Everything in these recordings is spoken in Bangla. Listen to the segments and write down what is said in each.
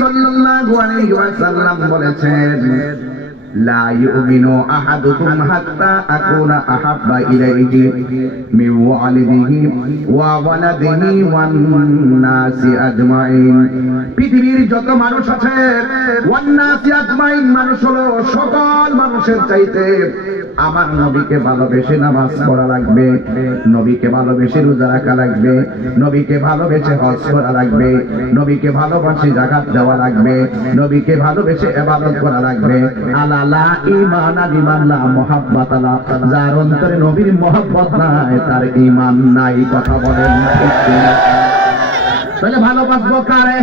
সাল্লাল্লাহু আলাইহি ওয়াসাল্লাম বলেছেন, লা ইউমিনু আহাদুকুম হাত্তা আকুনা আহাব্বা ইলাইহি মিন ওয়ালিদিহি ওয়া ওয়ালাদিহি ওয়ান নাসি আজমাইন। পৃথিবীর যত মানুষ আছে, ওয়ান নাসি আজমাইন মানুষ হলো সকল মানুষের চাইতে আমার নবীকে ভালোবেসে নামাজ পড়া লাগবে, নবীকে ভালোবেসে রোজা রাখা লাগবে, নবীকে ভালোবেসে হজ করা লাগবে, নবীকে ভালোবাসে জাকাত দেওয়া লাগবে, নবীকে ভালোবেসে ইবাদত করা লাগবে আলা লা ঈমান বিমান লা মুহাব্বাত আলা যার অন্তরে নবীর মহব্বত নাই, তার ঈমান নাই, কথা বলেন? তাহলে ভালোবাসবো কারে?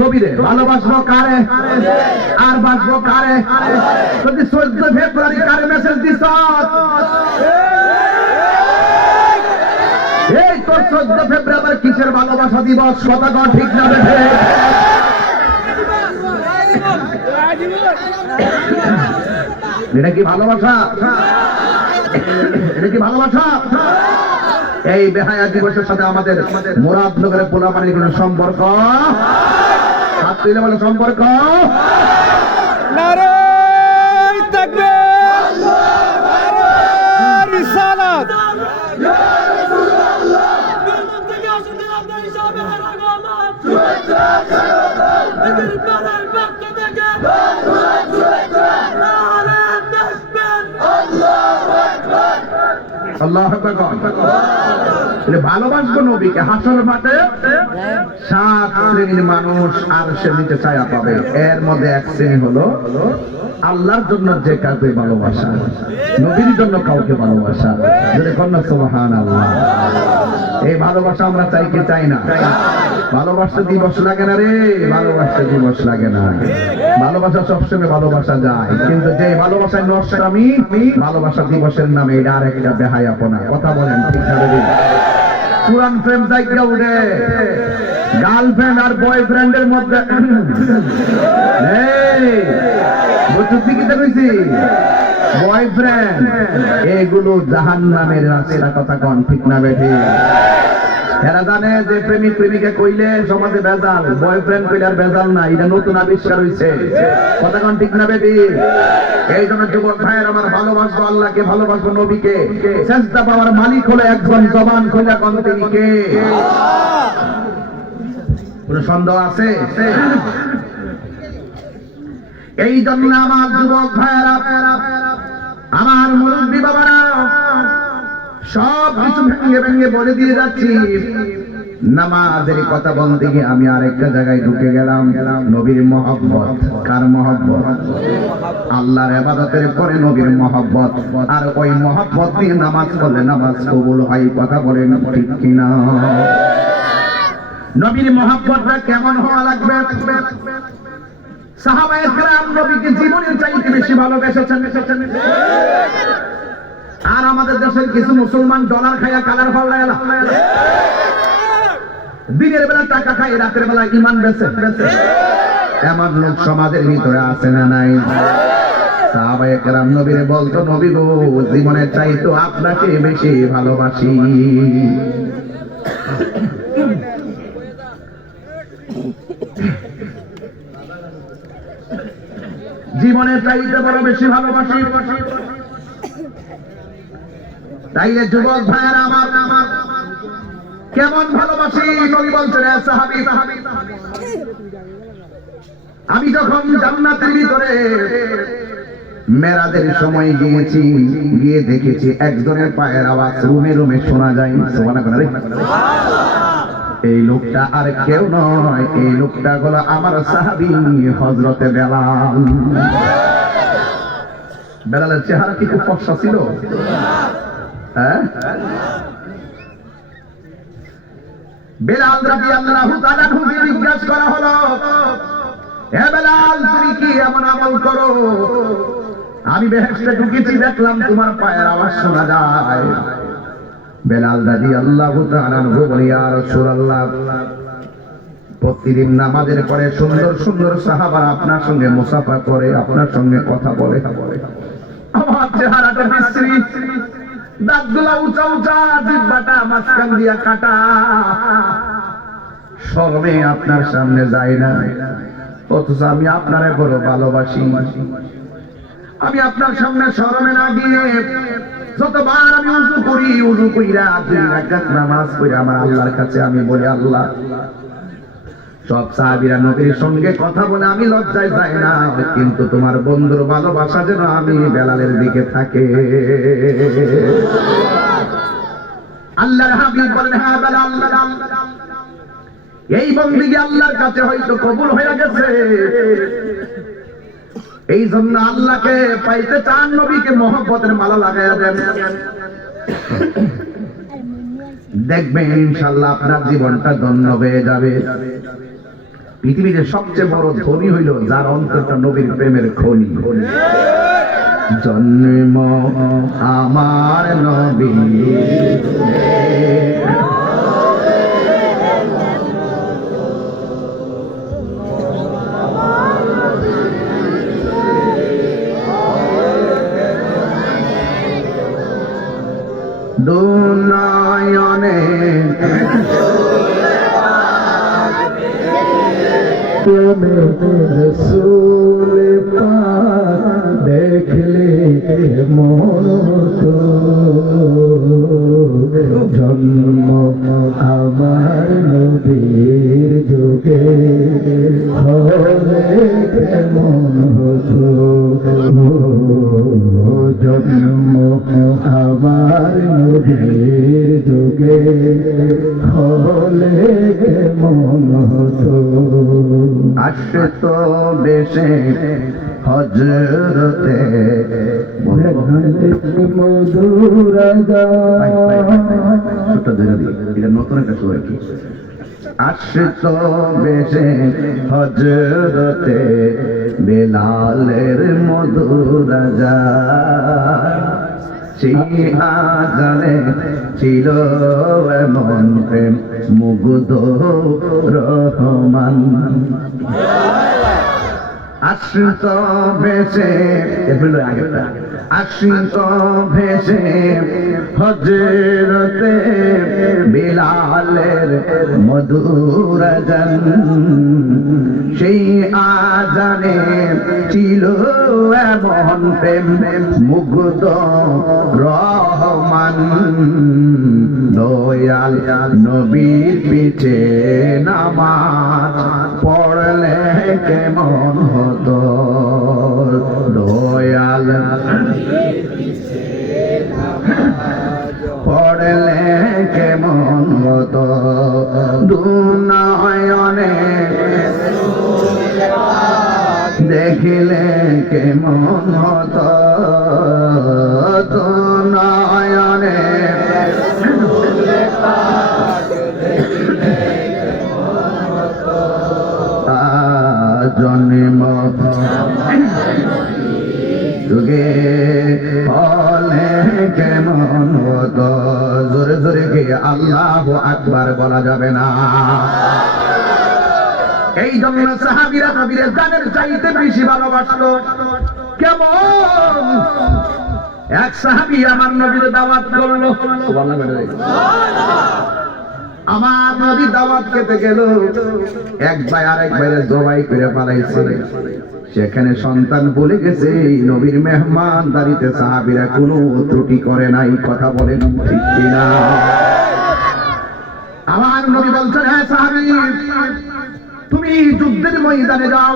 নবীরে, ভালোবাসবো কারে? আর বাসবো কারে? যদি চোদ্দ ফেব্রুয়ারি কারে মেসেজ দিস এই তো চোদ্দ ফেব্রুয়ারি কিসের ভালোবাসা দিবস? কথা ঠিক না এটা কি ভালোবাসা? এটা কি ভালোবাসা? এই বেহায়া দিবসের সাথে আমাদের মুরাদনগরের পোলাপানির কোন সম্পর্ক? হাত তুলে বলে সম্পর্ক? নারায় তাকবীর ভালোবাসবো নবীকে, হাসর মাঠে সাত শ্রেণির মানুষ আর সে নিচে ছায়া পাবে। এর মধ্যে এক শ্রেণি হলো আল্লাহর জন্য যে কাউকে ভালোবাসা, নবীর জন্য কাউকে ভালোবাসা। যদি কন্যা সোহান আল্লাহ এই ভালোবাসা আমরা চাই কি চাই না? ভালোবাসতে দিবস লাগে না রে, ভালোবাসতে দিবস লাগে না। ভালোবাসা সবসময় ভালোবাসা যায়, কিন্তু যে ভালোবাসায় নষ্ট আমি ভালোবাসা দিবসের নামে এটা আর একটা বেহায়াপনা। কথা বলেন ঠিক? পুরান প্রেম জায়গা উঠে। গার্লফ্রেন্ড আর বয়ফ্রেন্ডের মধ্যে বয়ফ্রেন্ড। এগুলো জাহান নামের রাস্তা কথা কন, ঠিক না বেঠি? এরা জানে যে প্রেমিক প্রেমিকা কইলে সমাজে বেজাল বয়ফ্রেন্ড কইলে আর বেজাল না, এটা নতুন আবিষ্কার হইছে। কথা কন ঠিক না, বেবি? এই জন্য যুবক ভাইয়ের আমার ভালোবাসবো, আল্লাহকে ভালোবাসবো, নবীকে। চেষ্টা পাওয়ার মালিক হলো একজন জবান খোলা কন তিনি কে? কোন সন্দেহ আছে? এই জন্য আমার যুবক ভাইয়েরা, আমার মুরব্বী বাবারা সব কিছু ভেঙে ভেঙে বলে দিয়ে যাচ্ছি। নামাজের কথা বলতে গিয়ে আমি আরেকটা জায়গায় ঢুকে গেলাম। নবীর মহব্বত। কার মহব্বত? আল্লাহর আবাদতের পরে নবীর মহব্বত। আর ওই মহব্বত দিয়ে নামাজ পড়লে নামাজ কবুল হয় কথা বলেন ঠিক কিনা? নবীর মহব্বতটা কেমন হওয়া লাগবে? সাহাবায়ে কেরাম নবীকে জীবনের চাইতে বেশি ভালোবেসেছেন। আর আমাদের দেশের কিছু মুসলমান ডলার খাইয়া কালার ফল দিনের বেলা টাকা খায়, রাতের বেলা ইমান বেছে। এমন লোক সমাজের ভিতরে আছে না নাই? নবীরে বলতো, নবী গো জীবনের চাইতো আপনাকে বেশি ভালোবাসি। জীবনের চাইতে বড় বেশি ভালোবাসি। তাই এ যুবক ভাইয়ের আমার কেমন ভালোবাসি, নবী বলছেন সাহাবী, আমি যখন জান্নাতের ভিতরে মেরাজের সময় গিয়েছি, গিয়ে দেখেছি একজনের পায়ের আওয়াজ রুমে রুমে শোনা যায়। শোনা করে এই লোকটা আর কেউ নয়, এই লোকটা হলো আমার সাহাবী হজরতে বেলাল। বেলালের চেহারা কি খুব ফর্সা ছিল? হ্যাঁ? জিজ্ঞাসা করা হলো হে বেলাল, তুমি কি এমন আমল করো? আমি বেহেশতে ঢুকেছি, দেখলাম তোমার পায়ের আওয়াজ শোনা যায়। বেলাল দাদি আল্লাহ বলে আর রাসূলুল্লাহ, প্রতিদিন নামাজের পরে সুন্দর সুন্দর সাহাবার আপনার সঙ্গে মুসাফা করে, আপনার সঙ্গে কথা বলে। আমার চেহারাটা বিশ্রী। দাঁতগুলা উঁচা উঁচা, জিব্বাটা মাঝখান দিয়া কাটা। শরমে আপনার সামনে যাই না। অথচ আমি আপনারে বড় ভালোবাসি। আমি আপনার সামনে শরমে না গিয়ে যতবার আমি উজু করি উজু কইরা দুই নামাজ পড়ে আমার আল্লাহর কাছে আমি বলি, আল্লাহ সব সাহাবীরা নবীর সঙ্গে কথা বলে আমি লজ্জায় যাই না, কিন্তু তোমার বন্ধুর ভালোবাসা যেন আমি বেলালের দিকে থাকে। আল্লাহর হাবিব বলেন হ্যাঁ বেলাল, এই বন্দিগি আল্লাহর কাছে হয়তো কবুল হয়ে গেছে। এই জন্য আল্লাহকে পাইতে চান, নবীকে মহব্বতের মালা লাগাইয়া দেন। দেখবেন ইনশাল্লাহ আপনার জীবনটা ধন্য হয়ে যাবে। পৃথিবীতে সবচেয়ে বড় ধনী হইল যার অন্তরটা নবীর প্রেমের খনি। জন্ম আমার নবী। দুনয়নে তুমি রসুল দেখলে মন তো জন্ম আমার নদীর যুগে হলে কেমন হতো? আসে তো বেশে হজরতে এটা নতুন একটা আসে তো বেশে হজরতে বেলালের মধুর আজানে ছিল এমন প্রেম মুগ্ধ রহমান। আশ্রিত ভেসে এগুলো আগেরটা আশ্রিত ভেসে হজরতে বিলালের মধুর জন সেই আজানে ছিল এমন প্রেম, মুগ্ধ রহমান। দয়াল নবীর পিছে নামাজ পড়লে কেমন হতো দেখিলে কেমন হতো? নয়নে জন্ম যুগে ফলে কেমন হতো? জোরে জোরে গিয়ে আল্লাহ আকবার বলা যাবে না? এই জন্য সাহাবিরা নবীর জানের চাইতে বেশি ভালোবাসলো। কেমন? এক সাহাবি আমার নবীর দাওয়াত করল। আমার নবী দাওয়াত খেতে গেল। এক ভাই আরেক ভাইয়ের জবাই করে পালাইছে। সেখানে সন্তান বলে গেছে নবীর মেহমান দাঁড়িতে সাহাবিরা কোনো ত্রুটি করে নাই, কথা বলেন ঠিক কিনা? আমার নবী বলছেন হ্যাঁ সাহাবি তুমি যুদ্ধের ময়দানে যাও।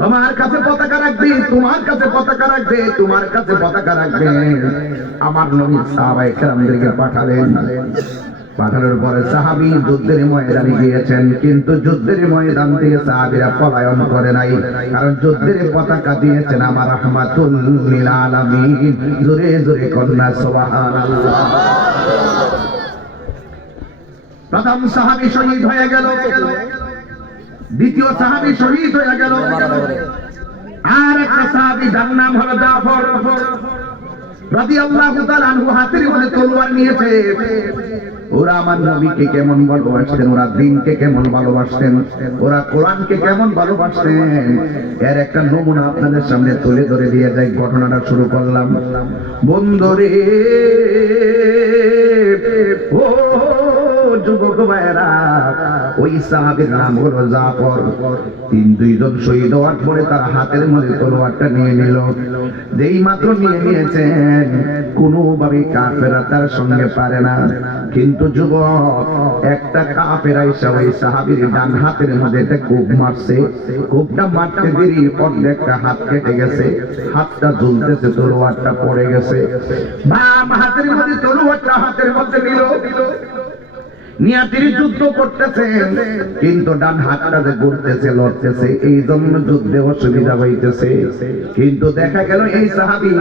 তোমার কাছে পতাকা রাখবে, তোমার কাছে পতাকা রাখবে, তোমার কাছে পতাকা রাখবে। আমার নবী সাহাবাই পাঠালেন। পাঠানোর পরে সাহাবি যুদ্ধের ময়দানে গিয়েছেন, কিন্তু যুদ্ধের ময়দান থেকে সাহাবিরা পলায়ন করে নাই, কারণ যুদ্ধের পতাকা দিয়েছেন আমার রহমাতুল লিল আলামিন। জোরে জোরে কন্যা, সুবহানাল্লাহ। প্রথম সাহাবি শহীদ হয়ে গেল। দ্বিতীয় সাহাবি শহীদ হয়ে গেল। আর একটা সাহাবি যার নাম হলো জাফর। তাআলা আনহু তলোয়ার নিয়েছে। ওরা আমার নবীকে কেমন ভালোবাসতেন, ওরা দিনকে কেমন ভালোবাসতেন, ওরা কোরআনকে কেমন ভালোবাসতেন। এর একটা নমুনা আপনাদের সামনে তুলে ধরে দিয়ে যাই, ঘটনাটা শুরু করলাম। বন্ধুরে ওই নাম হলো জাফর। তিন দুইজন শহীদ হওয়ার পরে তার হাতের মধ্যে তলোয়ারটা নিয়ে নিল। যেই মাত্র নিয়ে নিয়েছেন, কোনোভাবে কাফেরা তার সঙ্গে পারে না। কিন্তু যুবক, একটা কাফেরা এসে ওই সাহাবীর ডান হাতের মধ্যে একটা কূপ মারছে। কূপটা মারতে দেরি অর্ধেকটা হাত কেটে গেছে। হাতটা ঝুলতেছে তলোয়ারটা পড়ে গেছে। বাম হাতের মধ্যে তলোয়ারটা হাতের মধ্যে নিল। নিয়ে তিনি যুদ্ধ করতেছেন। কিন্তু ডান হাতটা যে ঘুরতেছে লড়তেছে এই জন্য যুদ্ধে অসুবিধা হইতেছে। কিন্তু দেখা গেল এই সাহাবি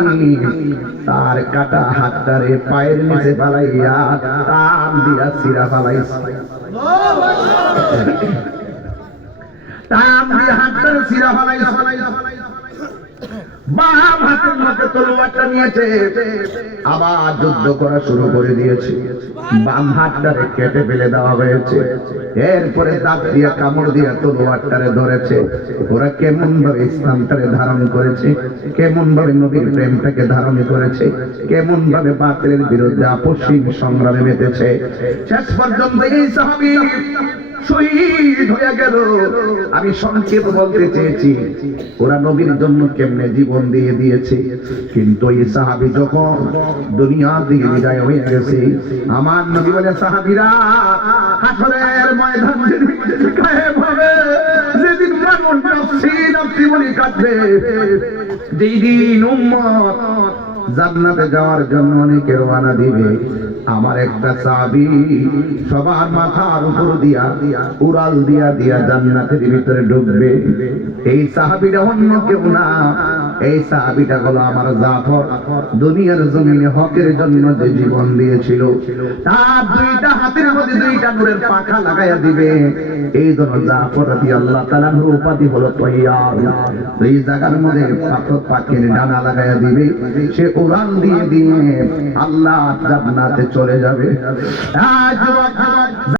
তার কাটা হাতটারে পায়ের নিচে ফালাইয়া টান দিয়া সিরা ফালাইছে। টান দিয়ে হাতটারে সিরা ফালাইছে। আবার যুদ্ধ করা শুরু করে দিয়েছে। বাম হাতটারে কেটে ফেলে দেওয়া হয়েছে। এরপরে দাঁত দিয়ে কামড় দিয়ে তলোয়ারটারে ধরেছে। ওরা কেমন ভাবে ইসলামটারে ধারণ করেছে কেমন ভাবে নবীর প্রেমটাকে ধারণ করেছে কেমন ভাবে বাতিলের বিরুদ্ধে আপসীন সংগ্রামে মেতেছে শেষ পর্যন্ত এই সাহাবী শহীদ হয়ে গেল। আমি সংক্ষেপ বলতে চেয়েছি, ওরা নবীর জন্য কেমনে জীবন দিয়ে দিয়েছে? কিন্তু এই সাহাবি যখন দুনিয়া থেকে বিদায় হয়ে গেছে, আমার নবী বলে, সাহাবিরা, হাসরের ময়দান যেদিন মানুষ নফসি নফসি বলে কাটবে যেই উম্মত জান্নাতে যাওয়ার জন্য অনেকে রওনা দিবে আমার একটা চাবি, সবার মাথার উপর দিয়া, উড়াল দিয়া দিয়া জান্নাতের ভিতরে ঢুকবে। এই সাহাবিটা অন্য কেউ না এই সাহাবিটা হলো আমার জাফর। দুনিয়ার জমিনে হকের জন্য যে জীবন দিয়েছিল, তার দুইটা হাতের মধ্যে দুইটা নূরের পাখা লাগাইয়া দিবে। এই জন্য জাফর রাদি আল্লাহ তাআলার উপাধি হলো তৈয়ার। এই জায়গার মধ্যে পাথর পাখির ডানা লাগাইয়া দিবে। সে উড়ান দিয়ে দিয়ে আল্লাহ জান্নাতে চলে যাবে।